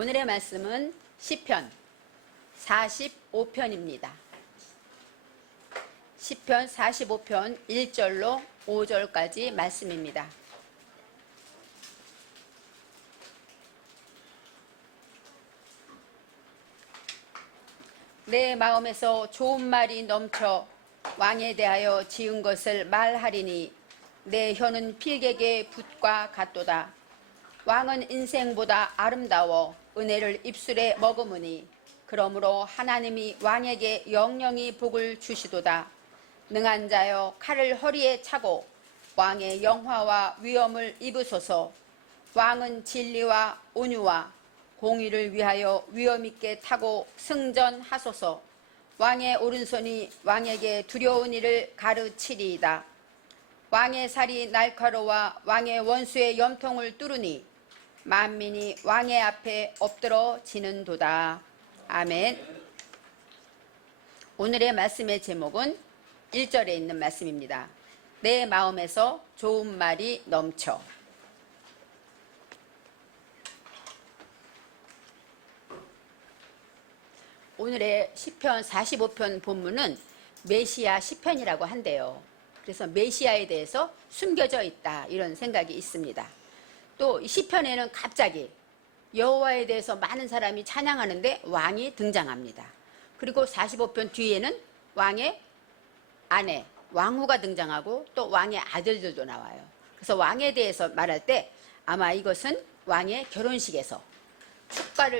오늘의 말씀은 시편 45편입니다. 시편 45편 1절로 5절까지 말씀입니다. 내 마음에서 좋은 말이 넘쳐 왕에 대하여 지은 것을 말하리니 내 혀는 필객의 붓과 같도다. 왕은 인생보다 아름다워 은혜를 입술에 머금으니 그러므로 하나님이 왕에게 영영이 복을 주시도다. 능한 자여 칼을 허리에 차고 왕의 영화와 위엄을 입으소서. 왕은 진리와 온유와 공의를 위하여 위엄있게 타고 승전하소서. 왕의 오른손이 왕에게 두려운 일을 가르치리이다. 왕의 살이 날카로워 왕의 원수의 염통을 뚫으니 만민이 왕의 앞에 엎드러지는도다. 아멘. 오늘의 말씀의 제목은 1절에 있는 말씀입니다. 내 마음에서 좋은 말이 넘쳐. 오늘의 시편 45편 본문은 메시아 시편이라고 한대요. 그래서 메시아에 대해서 숨겨져 있다 이런 생각이 있습니다. 또 이 시편에는 갑자기 여호와에 대해서 많은 사람이 찬양하는데 왕이 등장합니다. 그리고 45편 뒤에는 왕의 아내 왕후가 등장하고 또 왕의 아들들도 나와요. 그래서 왕에 대해서 말할 때 아마 이것은 왕의 결혼식에서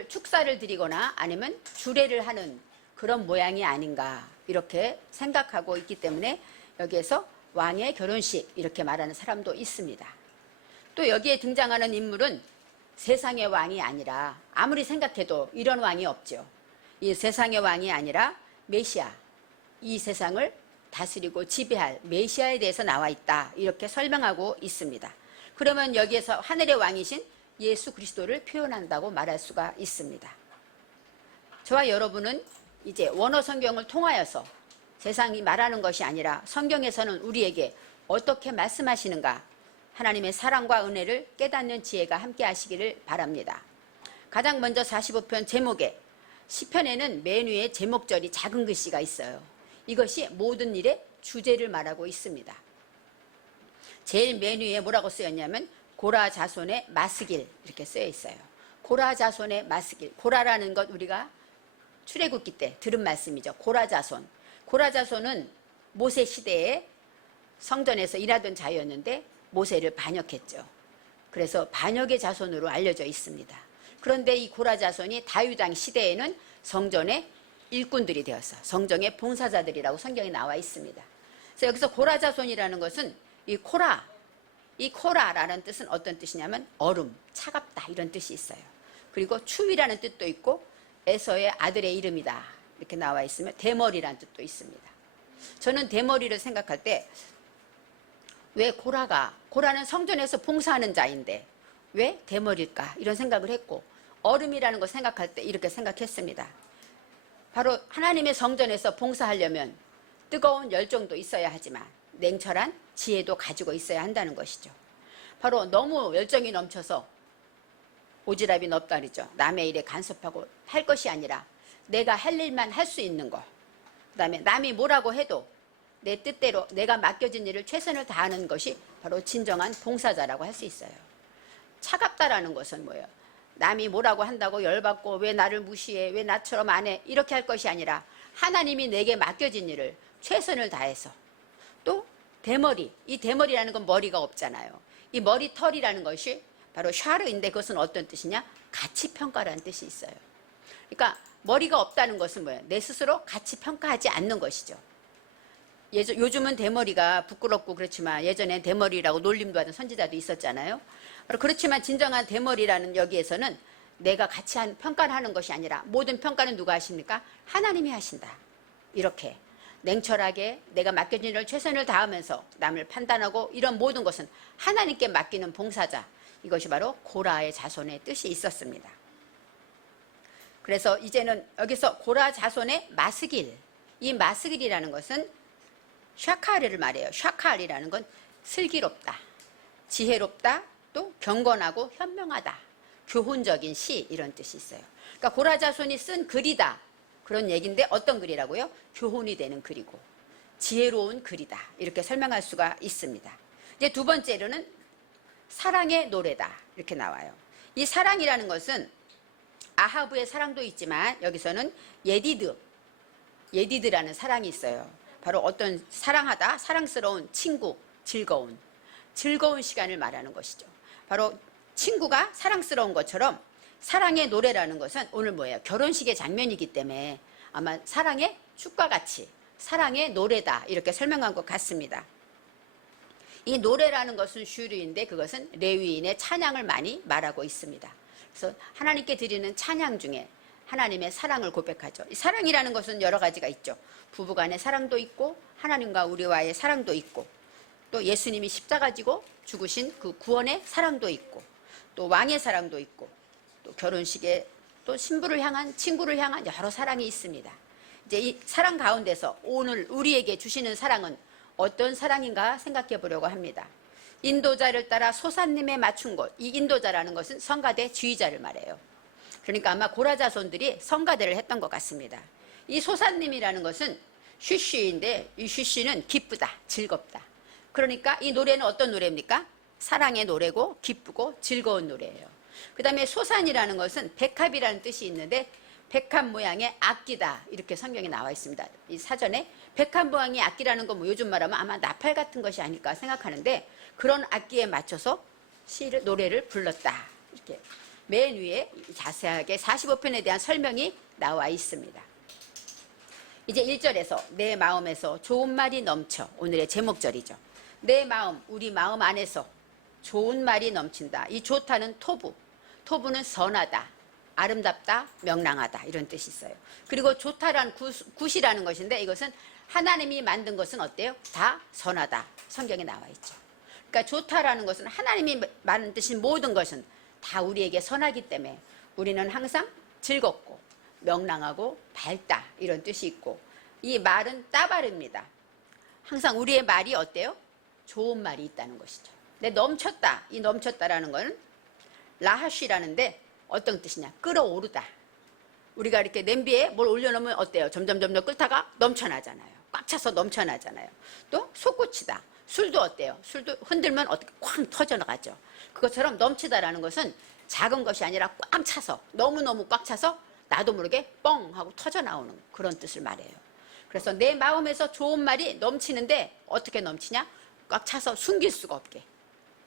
축사를 드리거나 아니면 주례를 하는 그런 모양이 아닌가 이렇게 생각하고 있기 때문에 여기에서 왕의 결혼식 이렇게 말하는 사람도 있습니다. 또 여기에 등장하는 인물은 세상의 왕이 아니라 아무리 생각해도 이런 왕이 없죠. 이 세상의 왕이 아니라 메시아, 이 세상을 다스리고 지배할 메시아에 대해서 나와 있다 이렇게 설명하고 있습니다. 그러면 여기에서 하늘의 왕이신 예수 그리스도를 표현한다고 말할 수가 있습니다. 저와 여러분은 이제 원어 성경을 통하여서 세상이 말하는 것이 아니라 성경에서는 우리에게 어떻게 말씀하시는가 하나님의 사랑과 은혜를 깨닫는 지혜가 함께 하시기를 바랍니다. 가장 먼저 45편 제목에 시편에는 맨 위에 제목절이 작은 글씨가 있어요. 이것이 모든 일의 주제를 말하고 있습니다. 제일 맨 위에 뭐라고 쓰였냐면 고라 자손의 마스길 이렇게 쓰여 있어요. 고라 자손의 마스길. 고라라는 것 우리가 출애굽기 때 들은 말씀이죠. 고라 자손. 고라 자손은 모세 시대에 성전에서 일하던 자였는데 모세를 반역했죠. 그래서 반역의 자손으로 알려져 있습니다. 그런데 이 고라 자손이 다윗 왕 시대에는 성전의 일꾼들이 되어서 성전의 봉사자들이라고 성경에 나와 있습니다. 그래서 여기서 고라 자손이라는 것은 이 코라라는 뜻은 어떤 뜻이냐면 얼음, 차갑다 이런 뜻이 있어요. 그리고 추위라는 뜻도 있고 에서의 아들의 이름이다 이렇게 나와 있으면 대머리라는 뜻도 있습니다. 저는 대머리를 생각할 때 왜 고라는 성전에서 봉사하는 자인데 왜 대머리일까 이런 생각을 했고 얼음이라는 거 생각할 때 이렇게 생각했습니다. 바로 하나님의 성전에서 봉사하려면 뜨거운 열정도 있어야 하지만 냉철한 지혜도 가지고 있어야 한다는 것이죠. 바로 너무 열정이 넘쳐서 오지랖이 넓다리죠. 남의 일에 간섭하고 할 것이 아니라 내가 할 일만 할 수 있는 것, 그 다음에 남이 뭐라고 해도 내 뜻대로 내가 맡겨진 일을 최선을 다하는 것이 바로 진정한 봉사자라고 할 수 있어요. 차갑다라는 것은 뭐예요? 남이 뭐라고 한다고 열받고 왜 나를 무시해, 왜 나처럼 안 해 이렇게 할 것이 아니라 하나님이 내게 맡겨진 일을 최선을 다해서 또 대머리, 이 대머리라는 건 머리가 없잖아요. 이 머리털이라는 것이 바로 샤르인데 그것은 어떤 뜻이냐? 가치 평가라는 뜻이 있어요. 그러니까 머리가 없다는 것은 뭐예요? 내 스스로 가치 평가하지 않는 것이죠. 요즘은 대머리가 부끄럽고 그렇지만 예전에 대머리라고 놀림도 하던 선지자도 있었잖아요. 그렇지만 진정한 대머리라는 여기에서는 내가 가치 평가를 하는 것이 아니라 모든 평가는 누가 하십니까? 하나님이 하신다. 이렇게 냉철하게 내가 맡겨진 일을 최선을 다하면서 남을 판단하고 이런 모든 것은 하나님께 맡기는 봉사자. 이것이 바로 고라의 자손의 뜻이 있었습니다. 그래서 이제는 여기서 고라 자손의 마스길, 이 마스길이라는 것은 샤칼을 말해요. 샤칼이라는 건 슬기롭다, 지혜롭다, 또 경건하고 현명하다. 교훈적인 시 이런 뜻이 있어요. 그러니까 고라자손이 쓴 글이다 그런 얘기인데 어떤 글이라고요? 교훈이 되는 글이고 지혜로운 글이다 이렇게 설명할 수가 있습니다. 이제 두 번째로는 사랑의 노래다 이렇게 나와요. 이 사랑이라는 것은 아하브의 사랑도 있지만 여기서는 예디드라는 사랑이 있어요. 바로 어떤 사랑하다, 사랑스러운 친구, 즐거운 시간을 말하는 것이죠. 바로 친구가 사랑스러운 것처럼 사랑의 노래라는 것은 오늘 뭐예요? 결혼식의 장면이기 때문에 아마 사랑의 축과 같이 사랑의 노래다 이렇게 설명한 것 같습니다. 이 노래라는 것은 슈르인데 그것은 레위인의 찬양을 많이 말하고 있습니다. 그래서 하나님께 드리는 찬양 중에 하나님의 사랑을 고백하죠. 이 사랑이라는 것은 여러 가지가 있죠. 부부간의 사랑도 있고 하나님과 우리와의 사랑도 있고 또 예수님이 십자가 지고 죽으신 그 구원의 사랑도 있고 또 왕의 사랑도 있고 또 결혼식에 또 신부를 향한 친구를 향한 여러 사랑이 있습니다. 이제 이 사랑 가운데서 오늘 우리에게 주시는 사랑은 어떤 사랑인가 생각해 보려고 합니다. 인도자를 따라 소사님에 맞춘 곳. 이 인도자라는 것은 성가대 지휘자를 말해요. 그러니까 아마 고라자손들이 성가대를 했던 것 같습니다. 이 소사님이라는 것은 쉬쉬인데 이 쉬쉬는 기쁘다, 즐겁다. 그러니까 이 노래는 어떤 노래입니까? 사랑의 노래고 기쁘고 즐거운 노래예요. 그 다음에 소산이라는 것은 백합이라는 뜻이 있는데 백합 모양의 악기다 이렇게 성경에 나와 있습니다. 이 사전에 백합 모양의 악기라는 건 뭐 요즘 말하면 아마 나팔 같은 것이 아닐까 생각하는데 그런 악기에 맞춰서 노래를 불렀다. 이렇게 맨 위에 자세하게 45편에 대한 설명이 나와 있습니다. 이제 1절에서 내 마음에서 좋은 말이 넘쳐 오늘의 제목절이죠. 내 마음, 우리 마음 안에서 좋은 말이 넘친다. 이 좋다는 토부는 선하다, 아름답다, 명랑하다 이런 뜻이 있어요. 그리고 좋다라는 굿이라는 것인데 이것은 하나님이 만든 것은 어때요? 다 선하다. 성경에 나와 있죠. 그러니까 좋다라는 것은 하나님이 만드신 모든 것은 다 우리에게 선하기 때문에 우리는 항상 즐겁고 명랑하고 밝다 이런 뜻이 있고 이 말은 따바릅니다. 항상 우리의 말이 어때요? 좋은 말이 있다는 것이죠. 근데 넘쳤다. 이 넘쳤다라는 것은 라하쉬라는데 어떤 뜻이냐? 끓어오르다. 우리가 이렇게 냄비에 뭘 올려놓으면 어때요? 점점 끓다가 넘쳐나잖아요. 꽉 차서 넘쳐나잖아요. 또 솟구치다. 술도 어때요? 술도 흔들면 어떻게 쾅 터져나가죠. 그것처럼 넘치다라는 것은 작은 것이 아니라 꽉 차서 너무너무 꽉 차서 나도 모르게 뻥 하고 터져나오는 그런 뜻을 말해요. 그래서 내 마음에서 좋은 말이 넘치는데 어떻게 넘치냐? 꽉 차서 숨길 수가 없게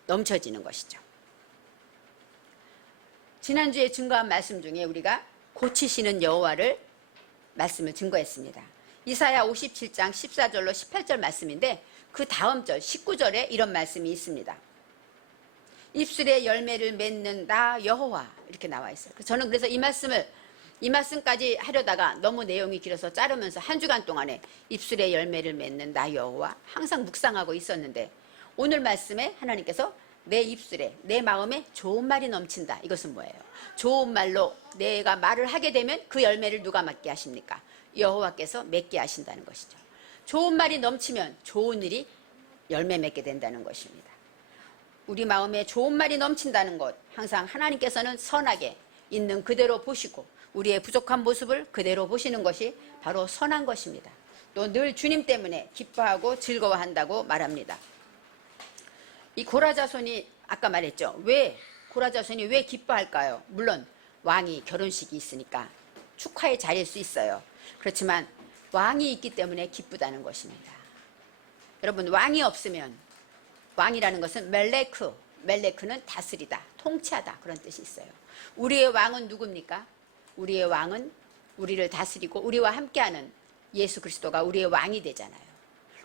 넘쳐지는 것이죠. 지난주에 증거한 말씀 중에 우리가 고치시는 여호와를 말씀을 증거했습니다. 이사야 57장 14절로 18절 말씀인데 그 다음 절 19절에 이런 말씀이 있습니다. 입술에 열매를 맺는 나 여호와 이렇게 나와 있어요. 저는 그래서 이 말씀까지 하려다가 너무 내용이 길어서 자르면서 한 주간 동안에 입술에 열매를 맺는 나 여호와 항상 묵상하고 있었는데 오늘 말씀에 하나님께서 내 입술에 내 마음에 좋은 말이 넘친다. 이것은 뭐예요? 좋은 말로 내가 말을 하게 되면 그 열매를 누가 맺게 하십니까? 여호와께서 맺게 하신다는 것이죠. 좋은 말이 넘치면 좋은 일이 열매 맺게 된다는 것입니다. 우리 마음에 좋은 말이 넘친다는 것 항상 하나님께서는 선하게 있는 그대로 보시고 우리의 부족한 모습을 그대로 보시는 것이 바로 선한 것입니다. 또 늘 주님 때문에 기뻐하고 즐거워한다고 말합니다. 이 고라자손이 아까 말했죠. 고라자손이 왜 기뻐할까요? 물론 왕이 결혼식이 있으니까 축하의 자리일 수 있어요. 그렇지만 왕이 있기 때문에 기쁘다는 것입니다. 여러분 왕이 없으면 왕이라는 것은 멜레크는 다스리다, 통치하다 그런 뜻이 있어요. 우리의 왕은 누굽니까? 우리의 왕은 우리를 다스리고 우리와 함께하는 예수 그리스도가 우리의 왕이 되잖아요.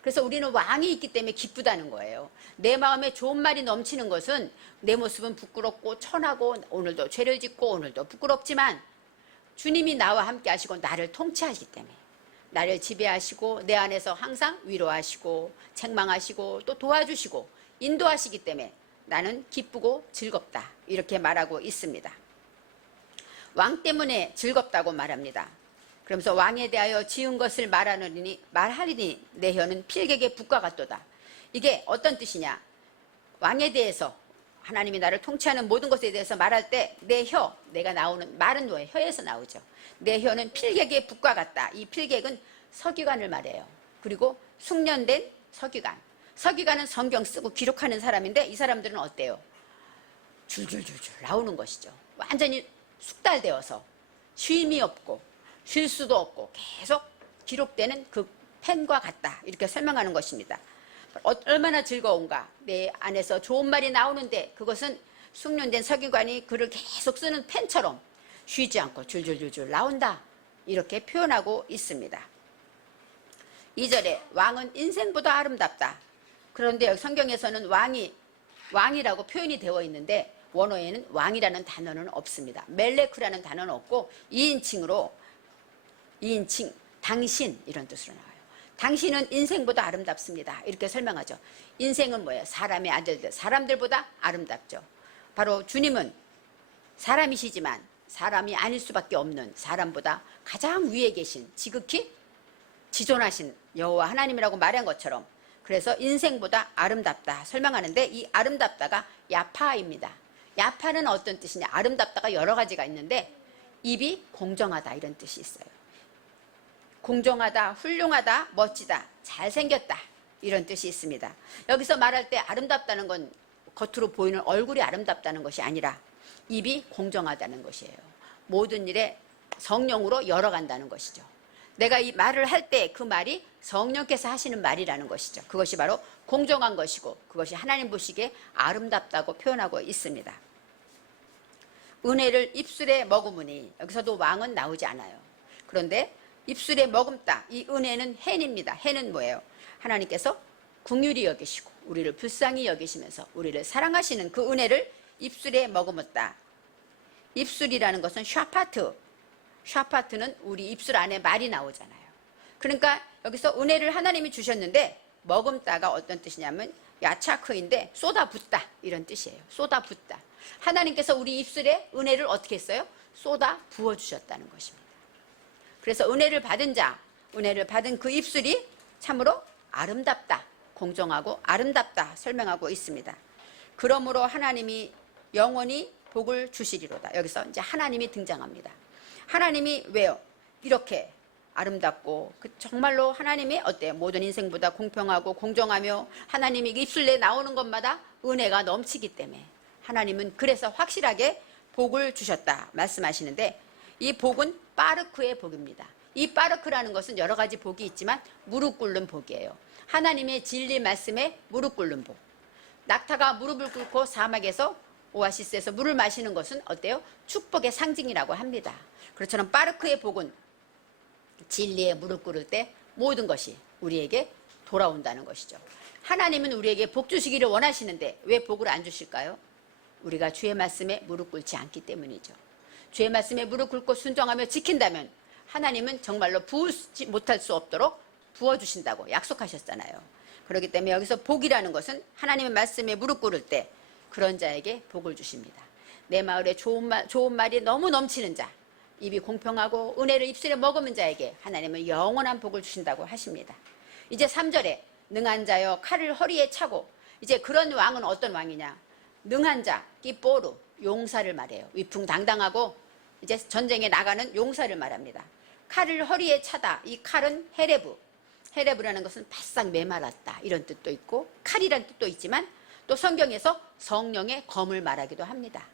그래서 우리는 왕이 있기 때문에 기쁘다는 거예요. 내 마음에 좋은 말이 넘치는 것은 내 모습은 부끄럽고 천하고 오늘도 죄를 짓고 오늘도 부끄럽지만 주님이 나와 함께 하시고 나를 통치하시기 때문에 나를 지배하시고 내 안에서 항상 위로하시고 책망하시고 또 도와주시고 인도하시기 때문에 나는 기쁘고 즐겁다 이렇게 말하고 있습니다. 왕 때문에 즐겁다고 말합니다. 그러면서 왕에 대하여 지은 것을 말하리니 내 혀는 필객의 붓과 같도다. 이게 어떤 뜻이냐? 왕에 대해서 하나님이 나를 통치하는 모든 것에 대해서 말할 때 내 혀, 내가 나오는 말은 뭐예요? 혀에서 나오죠. 내 혀는 필객의 붓과 같다. 이 필객은 서기관을 말해요. 그리고 숙련된 서기관. 서기관은 성경 쓰고 기록하는 사람인데 이 사람들은 어때요? 줄줄줄줄 나오는 것이죠. 완전히 숙달되어서 쉼이 없고 쉴 수도 없고 계속 기록되는 그 펜과 같다. 이렇게 설명하는 것입니다. 얼마나 즐거운가. 내 안에서 좋은 말이 나오는데 그것은 숙련된 서기관이 글을 계속 쓰는 펜처럼 쉬지 않고 줄줄줄줄 나온다. 이렇게 표현하고 있습니다. 2절에 왕은 인생보다 아름답다. 그런데 여기 성경에서는 왕이라고 표현이 되어 있는데 원어에는 왕이라는 단어는 없습니다. 멜레크라는 단어는 없고 2인칭, 당신 이런 뜻으로 나와요. 당신은 인생보다 아름답습니다. 이렇게 설명하죠. 인생은 뭐예요? 사람의 아들들, 사람들보다 아름답죠. 바로 주님은 사람이시지만 사람이 아닐 수밖에 없는 사람보다 가장 위에 계신 지극히 지존하신 여호와 하나님이라고 말한 것처럼 그래서 인생보다 아름답다 설명하는데 이 아름답다가 야파입니다. 야파는 어떤 뜻이냐? 아름답다가 여러 가지가 있는데 입이 공정하다 이런 뜻이 있어요. 공정하다, 훌륭하다, 멋지다, 잘생겼다 이런 뜻이 있습니다. 여기서 말할 때 아름답다는 건 겉으로 보이는 얼굴이 아름답다는 것이 아니라 입이 공정하다는 것이에요. 모든 일에 성령으로 열어간다는 것이죠. 내가 이 말을 할 때 그 말이 성령께서 하시는 말이라는 것이죠. 그것이 바로 공정한 것이고 그것이 하나님 보시기에 아름답다고 표현하고 있습니다. 은혜를 입술에 머금으니 여기서도 왕은 나오지 않아요. 그런데 입술에 머금다. 이 은혜는 헨입니다. 헨은 뭐예요? 하나님께서 긍휼히 여기시고 우리를 불쌍히 여기시면서 우리를 사랑하시는 그 은혜를 입술에 머금었다. 입술이라는 것은 샤파트는 우리 입술 안에 말이 나오잖아요. 그러니까 여기서 은혜를 하나님이 주셨는데 머금다가 어떤 뜻이냐면 야차크인데 쏟아붓다 이런 뜻이에요. 쏟아붓다. 하나님께서 우리 입술에 은혜를 어떻게 했어요? 쏟아 부어주셨다는 것입니다. 그래서 은혜를 받은 자, 은혜를 받은 그 입술이 참으로 아름답다, 공정하고 아름답다 설명하고 있습니다. 그러므로 하나님이 영원히 복을 주시리로다. 여기서 이제 하나님이 등장합니다. 하나님이 왜요? 이렇게 아름답고 정말로 하나님이 어때요? 모든 인생보다 공평하고 공정하며 하나님이 입술에 나오는 것마다 은혜가 넘치기 때문에 하나님은 그래서 확실하게 복을 주셨다 말씀하시는데 이 복은 빠르크의 복입니다. 이 빠르크라는 것은 여러 가지 복이 있지만 무릎 꿇는 복이에요. 하나님의 진리 말씀에 무릎 꿇는 복. 낙타가 무릎을 꿇고 사막에서 오아시스에서 물을 마시는 것은 어때요? 축복의 상징이라고 합니다. 그렇처럼 빠르크의 복은 진리에 무릎 꿇을 때 모든 것이 우리에게 돌아온다는 것이죠. 하나님은 우리에게 복 주시기를 원하시는데 왜 복을 안 주실까요? 우리가 주의 말씀에 무릎 꿇지 않기 때문이죠. 주의 말씀에 무릎 꿇고 순종하며 지킨다면 하나님은 정말로 부으지 못할 수 없도록 부어주신다고 약속하셨잖아요. 그렇기 때문에 여기서 복이라는 것은 하나님의 말씀에 무릎 꿇을 때 그런 자에게 복을 주십니다. 내 마을에 좋은 말이 너무 넘치는 자, 입이 공평하고 은혜를 입술에 머금은 자에게 하나님은 영원한 복을 주신다고 하십니다. 이제 3절에 능한 자여 칼을 허리에 차고, 이제 그런 왕은 어떤 왕이냐? 능한 자, 끼뽀르, 용사를 말해요. 위풍당당하고 이제 전쟁에 나가는 용사를 말합니다. 칼을 허리에 차다. 이 칼은 헤레브라는 것은 바싹 메말랐다 이런 뜻도 있고 칼이란 뜻도 있지만 또 성경에서 성령의 검을 말하기도 합니다.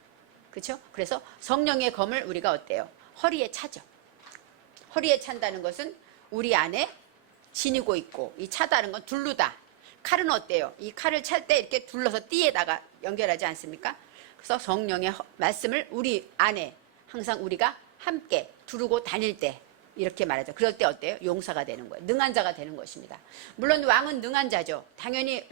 그렇죠? 그래서 성령의 검을 우리가 어때요? 허리에 차죠. 허리에 찬다는 것은 우리 안에 지니고 있고, 이 차다는 건 두르다. 칼은 어때요? 이 칼을 찰 때 이렇게 둘러서 띠에다가 연결하지 않습니까? 그래서 성령의 말씀을 우리 안에 항상 우리가 함께 두르고 다닐 때 이렇게 말하죠. 그럴 때 어때요? 용사가 되는 거예요. 능한 자가 되는 것입니다. 물론 왕은 능한 자죠. 당연히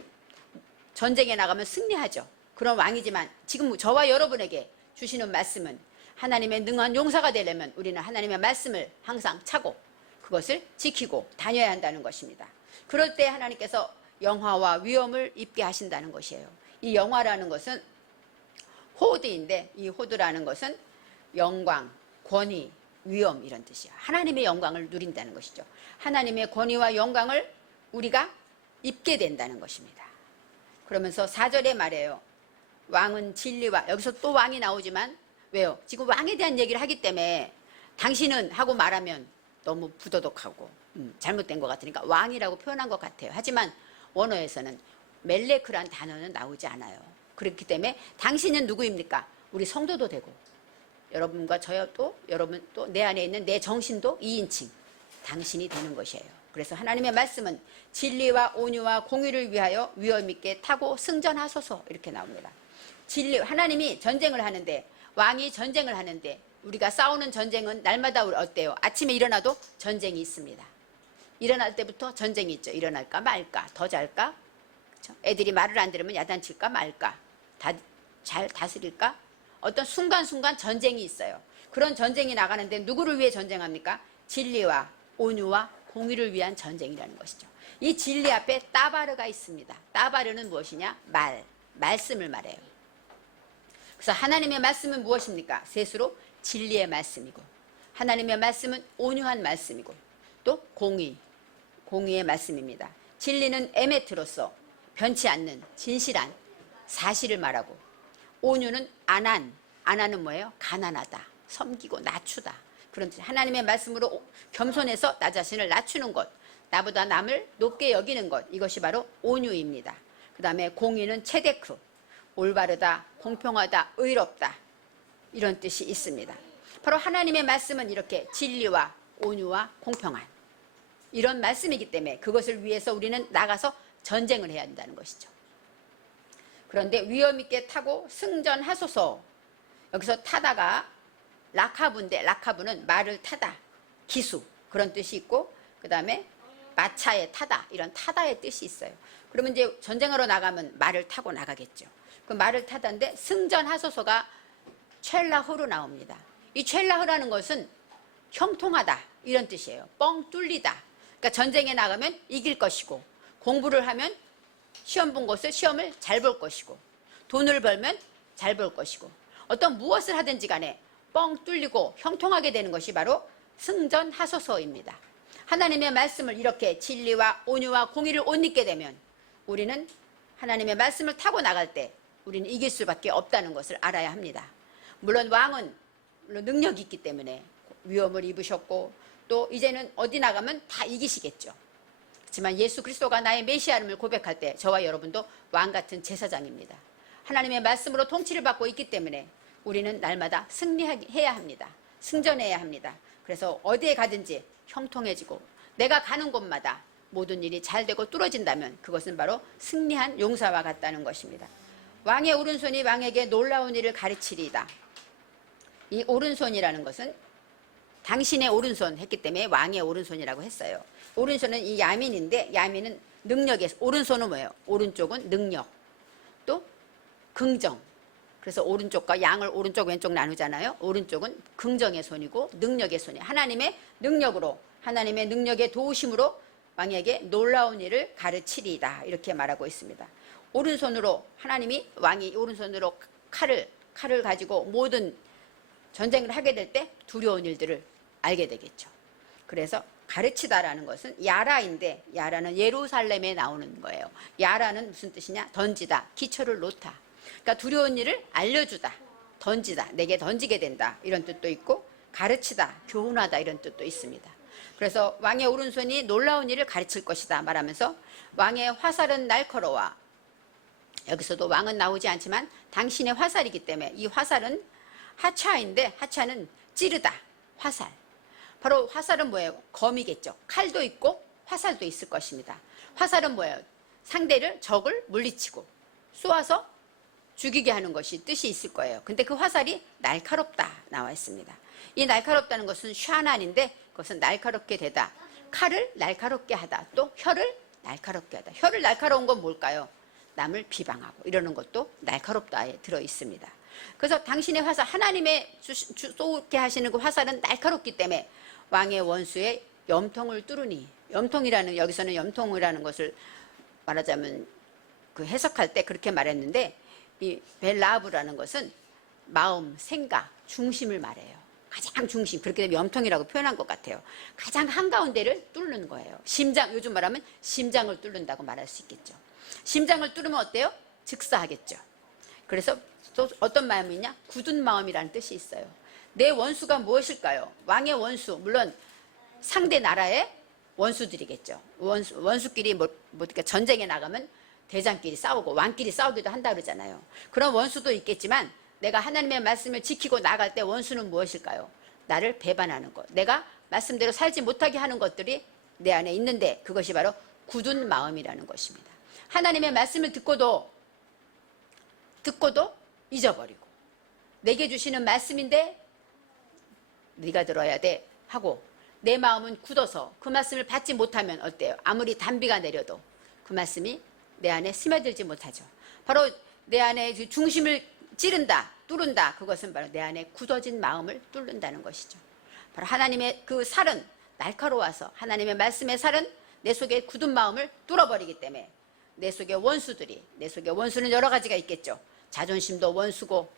전쟁에 나가면 승리하죠. 그런 왕이지만 지금 저와 여러분에게 주시는 말씀은 하나님의 능한 용사가 되려면 우리는 하나님의 말씀을 항상 차고 그것을 지키고 다녀야 한다는 것입니다. 그럴 때 하나님께서 영화와 위엄을 입게 하신다는 것이에요. 이 영화라는 것은 호드인데 이 호드라는 것은 영광, 권위, 위엄 이런 뜻이에요. 하나님의 영광을 누린다는 것이죠. 하나님의 권위와 영광을 우리가 입게 된다는 것입니다. 그러면서 4절에 말해요. 왕은 진리와, 여기서 또 왕이 나오지만 왜요? 지금 왕에 대한 얘기를 하기 때문에 당신은 하고 말하면 너무 부도덕하고 잘못된 것 같으니까 왕이라고 표현한 것 같아요. 하지만 원어에서는 멜레크란 단어는 나오지 않아요. 그렇기 때문에 당신은 누구입니까? 우리 성도도 되고 여러분과 저요, 또 여러분, 또 내 안에 있는 내 정신도 2인칭 당신이 되는 것이에요. 그래서 하나님의 말씀은 진리와 온유와 공의를 위하여 위엄 있게 타고 승전하소서 이렇게 나옵니다. 진리, 하나님이 전쟁을 하는데, 왕이 전쟁을 하는데, 우리가 싸우는 전쟁은 날마다 어때요? 아침에 일어나도 전쟁이 있습니다. 일어날 때부터 전쟁이 있죠. 일어날까 말까, 더 잘까, 그렇죠? 애들이 말을 안 들으면 야단칠까 말까, 잘 다스릴까, 어떤 순간순간 전쟁이 있어요. 그런 전쟁이 나가는데 누구를 위해 전쟁합니까? 진리와 온유와 공의를 위한 전쟁이라는 것이죠. 이 진리 앞에 따바르가 있습니다. 따바르는 무엇이냐? 말씀을 말해요. 그래서 하나님의 말씀은 무엇입니까? 셋으로 진리의 말씀이고, 하나님의 말씀은 온유한 말씀이고, 또 공의의 말씀입니다. 진리는 에메트로서 변치 않는 진실한 사실을 말하고, 온유는 안하는 뭐예요? 가난하다, 섬기고 낮추다, 그런 뜻. 하나님의 말씀으로 겸손해서 나 자신을 낮추는 것, 나보다 남을 높게 여기는 것, 이것이 바로 온유입니다. 그 다음에 공의는 체데크, 올바르다, 공평하다, 의롭다, 이런 뜻이 있습니다. 바로 하나님의 말씀은 이렇게 진리와 온유와 공평한 이런 말씀이기 때문에 그것을 위해서 우리는 나가서 전쟁을 해야 한다는 것이죠. 그런데 위엄 있게 타고 승전하소서. 여기서 타다가 라카브인데, 라카브는 말을 타다, 기수, 그런 뜻이 있고, 그 다음에 마차에 타다, 이런 타다의 뜻이 있어요. 그러면 이제 전쟁하러 나가면 말을 타고 나가겠죠. 그 말을 타다인데 승전하소서가 첼라흐로 나옵니다. 이 첼라흐라는 것은 형통하다, 이런 뜻이에요. 뻥 뚫리다. 그러니까 전쟁에 나가면 이길 것이고, 공부를 하면 시험 본 것을 시험을 잘 볼 것이고, 돈을 벌면 잘 벌 것이고, 어떤 무엇을 하든지 간에 뻥 뚫리고 형통하게 되는 것이 바로 승전하소서입니다. 하나님의 말씀을 이렇게 진리와 온유와 공의를 옷 입게 되면 우리는 하나님의 말씀을 타고 나갈 때 우리는 이길 수밖에 없다는 것을 알아야 합니다. 물론 왕은 능력이 있기 때문에 위엄을 입으셨고, 또 이제는 어디 나가면 다 이기시겠죠. 하지만 예수 그리스도가 나의 메시아임을 고백할 때 저와 여러분도 왕 같은 제사장입니다. 하나님의 말씀으로 통치를 받고 있기 때문에 우리는 날마다 승리해야 합니다. 승전해야 합니다. 그래서 어디에 가든지 형통해지고 내가 가는 곳마다 모든 일이 잘 되고 뚫어진다면 그것은 바로 승리한 용사와 같다는 것입니다. 왕의 오른손이 왕에게 놀라운 일을 가르치리이다. 이 오른손이라는 것은 당신의 오른손 했기 때문에 왕의 오른손이라고 했어요. 오른손은 이 야민인데, 야민은 능력의, 오른손은 뭐예요? 오른쪽은 능력, 또 긍정. 그래서 오른쪽과 양을 오른쪽 왼쪽 나누잖아요. 오른쪽은 긍정의 손이고 능력의 손이, 하나님의 능력으로, 하나님의 능력의 도우심으로 왕에게 놀라운 일을 가르치리이다, 이렇게 말하고 있습니다. 오른손으로, 하나님이 왕이 오른손으로 칼을 가지고 모든 전쟁을 하게 될 때 두려운 일들을 알게 되겠죠. 그래서 가르치다라는 것은 야라인데, 야라는 예루살렘에 나오는 거예요. 야라는 무슨 뜻이냐? 던지다, 기초를 놓다. 그러니까 두려운 일을 알려주다, 던지다, 내게 던지게 된다, 이런 뜻도 있고, 가르치다, 교훈하다, 이런 뜻도 있습니다. 그래서 왕의 오른손이 놀라운 일을 가르칠 것이다 말하면서, 왕의 화살은 날카로워. 여기서도 왕은 나오지 않지만 당신의 화살이기 때문에 이 화살은 하차인데, 하차는 찌르다, 화살. 바로 화살은 뭐예요? 검이겠죠. 칼도 있고 화살도 있을 것입니다. 화살은 뭐예요? 상대를, 적을 물리치고 쏘아서 죽이게 하는 것이 뜻이 있을 거예요. 근데 그 화살이 날카롭다 나와 있습니다. 이 날카롭다는 것은 샤난인데, 그것은 날카롭게 되다, 칼을 날카롭게 하다, 또 혀를 날카롭게 하다. 혀를 날카로운 건 뭘까요? 남을 비방하고 이러는 것도 날카롭다에 들어 있습니다. 그래서 당신의 화살, 하나님의 쏘게 하시는 그 화살은 날카롭기 때문에 왕의 원수의 염통을 뚫으니, 염통이라는, 여기서는 염통이라는 것을 말하자면 그 해석할 때 그렇게 말했는데, 이 벨라브라는 것은 마음, 생각, 중심을 말해요. 가장 중심, 그렇게 되면 염통이라고 표현한 것 같아요. 가장 한가운데를 뚫는 거예요. 심장, 요즘 말하면 심장을 뚫는다고 말할 수 있겠죠. 심장을 뚫으면 어때요? 즉사하겠죠. 그래서 또 어떤 마음이냐? 굳은 마음이라는 뜻이 있어요. 내 원수가 무엇일까요? 왕의 원수, 물론 상대 나라의 원수들이겠죠. 원수끼리 그러니까 전쟁에 나가면 대장끼리 싸우고 왕끼리 싸우기도 한다 그러잖아요. 그런 원수도 있겠지만 내가 하나님의 말씀을 지키고 나갈 때 원수는 무엇일까요? 나를 배반하는 것, 내가 말씀대로 살지 못하게 하는 것들이 내 안에 있는데 그것이 바로 굳은 마음이라는 것입니다. 하나님의 말씀을 듣고도 잊어버리고, 내게 주시는 말씀인데 네가 들어야 돼 하고 내 마음은 굳어서 그 말씀을 받지 못하면 어때요? 아무리 단비가 내려도 그 말씀이 내 안에 스며들지 못하죠. 바로 내 안에 중심을 찌른다, 뚫는다. 그것은 바로 내 안에 굳어진 마음을 뚫는다는 것이죠. 바로 하나님의 그 살은 날카로워서, 하나님의 말씀의 살은 내 속에 굳은 마음을 뚫어버리기 때문에 내 속에 원수는 여러 가지가 있겠죠. 자존심도 원수고,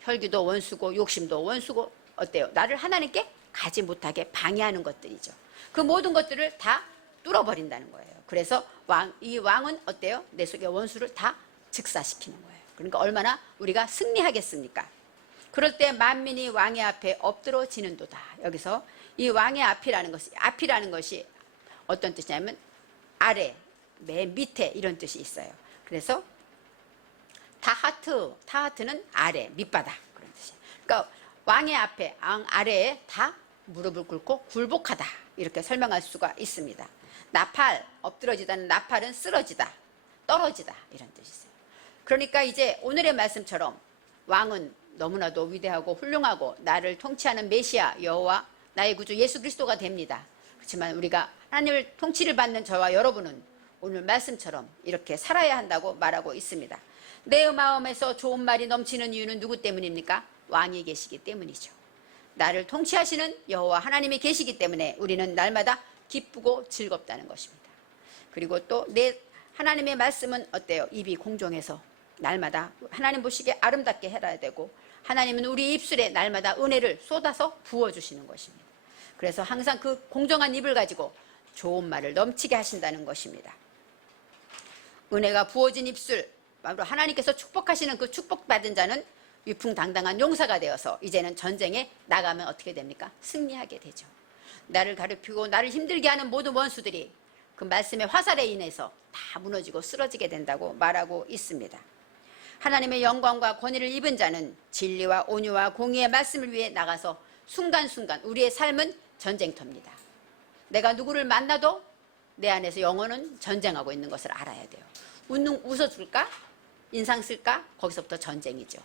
혈기도 원수고, 욕심도 원수고, 어때요? 나를 하나님께 가지 못하게 방해하는 것들이죠. 그 모든 것들을 다 뚫어버린다는 거예요. 그래서 이 왕은 어때요? 내 속의 원수를 다 즉사시키는 거예요. 그러니까 얼마나 우리가 승리하겠습니까? 그럴 때 만민이 왕의 앞에 엎드러지는도다. 여기서 이 왕의 앞이라는 것이 어떤 뜻이냐면 아래, 맨 밑에 이런 뜻이 있어요. 그래서 타하트는 아래, 밑바닥 그런 뜻이에요. 그러니까 왕의 앞에, 왕 아래에 다 무릎을 꿇고 굴복하다 이렇게 설명할 수가 있습니다. 나팔, 엎드러지다는 나팔은 쓰러지다, 떨어지다 이런 뜻이 있어요. 그러니까 이제 오늘의 말씀처럼 왕은 너무나도 위대하고 훌륭하고 나를 통치하는 메시아 여호와 나의 구주 예수 그리스도가 됩니다. 그렇지만 우리가 하나님을 통치를 받는 저와 여러분은 오늘 말씀처럼 이렇게 살아야 한다고 말하고 있습니다. 내 마음에서 좋은 말이 넘치는 이유는 누구 때문입니까? 왕이 계시기 때문이죠. 나를 통치하시는 여호와 하나님이 계시기 때문에 우리는 날마다 기쁘고 즐겁다는 것입니다. 그리고 또 내 하나님의 말씀은 어때요? 입이 공정해서 날마다 하나님 보시기에 아름답게 해야 되고, 하나님은 우리 입술에 날마다 은혜를 쏟아서 부어주시는 것입니다. 그래서 항상 그 공정한 입을 가지고 좋은 말을 넘치게 하신다는 것입니다. 은혜가 부어진 입술, 바로 하나님께서 축복하시는 그 축복받은 자는 위풍당당한 용사가 되어서 이제는 전쟁에 나가면 어떻게 됩니까? 승리하게 되죠. 나를 괴롭히고 나를 힘들게 하는 모든 원수들이 그 말씀의 화살에 인해서 다 무너지고 쓰러지게 된다고 말하고 있습니다. 하나님의 영광과 권위를 입은 자는 진리와 온유와 공의의 말씀을 위해 나가서 순간순간 우리의 삶은 전쟁터입니다. 내가 누구를 만나도 내 안에서 영혼은 전쟁하고 있는 것을 알아야 돼요. 웃어줄까? 인상 쓸까? 거기서부터 전쟁이죠.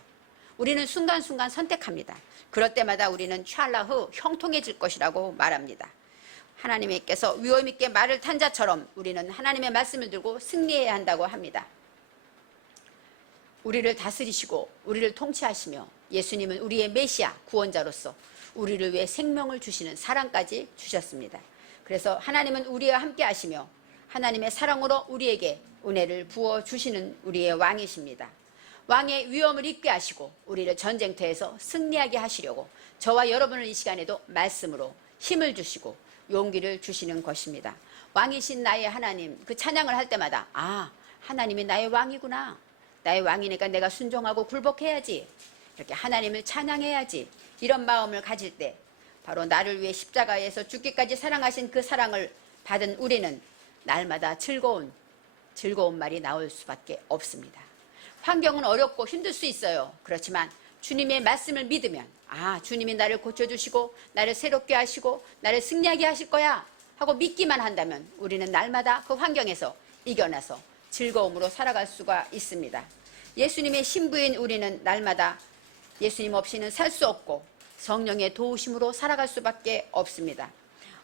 우리는 순간순간 선택합니다. 그럴 때마다 우리는 샬라흐 형통해질 것이라고 말합니다. 하나님께서 위엄 있게 말을 탄 자처럼 우리는 하나님의 말씀을 들고 승리해야 한다고 합니다. 우리를 다스리시고 우리를 통치하시며 예수님은 우리의 메시아 구원자로서 우리를 위해 생명을 주시는 사랑까지 주셨습니다. 그래서 하나님은 우리와 함께 하시며 하나님의 사랑으로 우리에게 은혜를 부어주시는 우리의 왕이십니다. 왕의 위엄을 입게 하시고 우리를 전쟁터에서 승리하게 하시려고 저와 여러분을 이 시간에도 말씀으로 힘을 주시고 용기를 주시는 것입니다. 왕이신 나의 하나님, 그 찬양을 할 때마다 하나님이 나의 왕이구나, 나의 왕이니까 내가 순종하고 굴복해야지, 이렇게 하나님을 찬양해야지, 이런 마음을 가질 때 바로 나를 위해 십자가에서 죽기까지 사랑하신 그 사랑을 받은 우리는 날마다 즐거운 말이 나올 수밖에 없습니다. 환경은 어렵고 힘들 수 있어요. 그렇지만 주님의 말씀을 믿으면 주님이 나를 고쳐주시고 나를 새롭게 하시고 나를 승리하게 하실 거야 하고 믿기만 한다면 우리는 날마다 그 환경에서 이겨나서 즐거움으로 살아갈 수가 있습니다. 예수님의 신부인 우리는 날마다 예수님 없이는 살 수 없고 성령의 도우심으로 살아갈 수밖에 없습니다.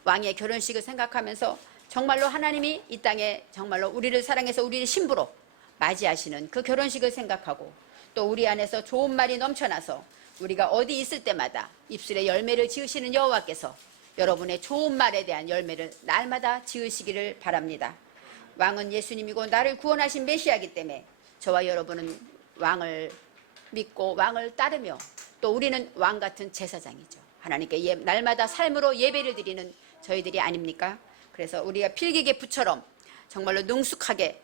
왕의 결혼식을 생각하면서 정말로 하나님이 이 땅에 정말로 우리를 사랑해서 우리를 신부로 맞이하시는 그 결혼식을 생각하고 또 우리 안에서 좋은 말이 넘쳐나서 우리가 어디 있을 때마다 입술에 열매를 지으시는 여호와께서 여러분의 좋은 말에 대한 열매를 날마다 지으시기를 바랍니다. 왕은 예수님이고 나를 구원하신 메시아이기 때문에 저와 여러분은 왕을 믿고 왕을 따르며 또 우리는 왕 같은 제사장이죠. 하나님께 날마다 삶으로 예배를 드리는 저희들이 아닙니까? 그래서 우리가 필기계 부처럼 정말로 능숙하게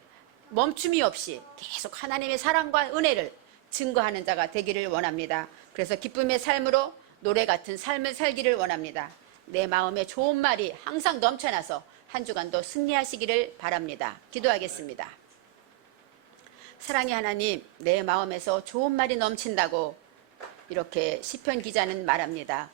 멈춤이 없이 계속 하나님의 사랑과 은혜를 증거하는 자가 되기를 원합니다. 그래서 기쁨의 삶으로 노래 같은 삶을 살기를 원합니다. 내 마음에 좋은 말이 항상 넘쳐나서 한 주간도 승리하시기를 바랍니다. 기도하겠습니다. 사랑의 하나님, 내 마음에서 좋은 말이 넘친다고 이렇게 시편 기자는 말합니다.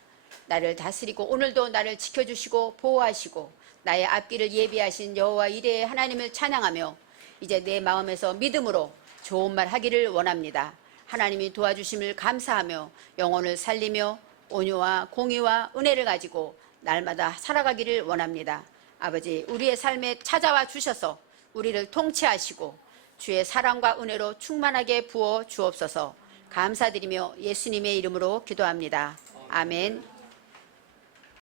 나를 다스리고 오늘도 나를 지켜주시고 보호하시고 나의 앞길을 예비하신 여호와 이레의 하나님을 찬양하며 이제 내 마음에서 믿음으로 좋은 말 하기를 원합니다. 하나님이 도와주심을 감사하며 영혼을 살리며 온유와 공의와 은혜를 가지고 날마다 살아가기를 원합니다. 아버지, 우리의 삶에 찾아와 주셔서 우리를 통치하시고 주의 사랑과 은혜로 충만하게 부어 주옵소서. 감사드리며 예수님의 이름으로 기도합니다. 아멘.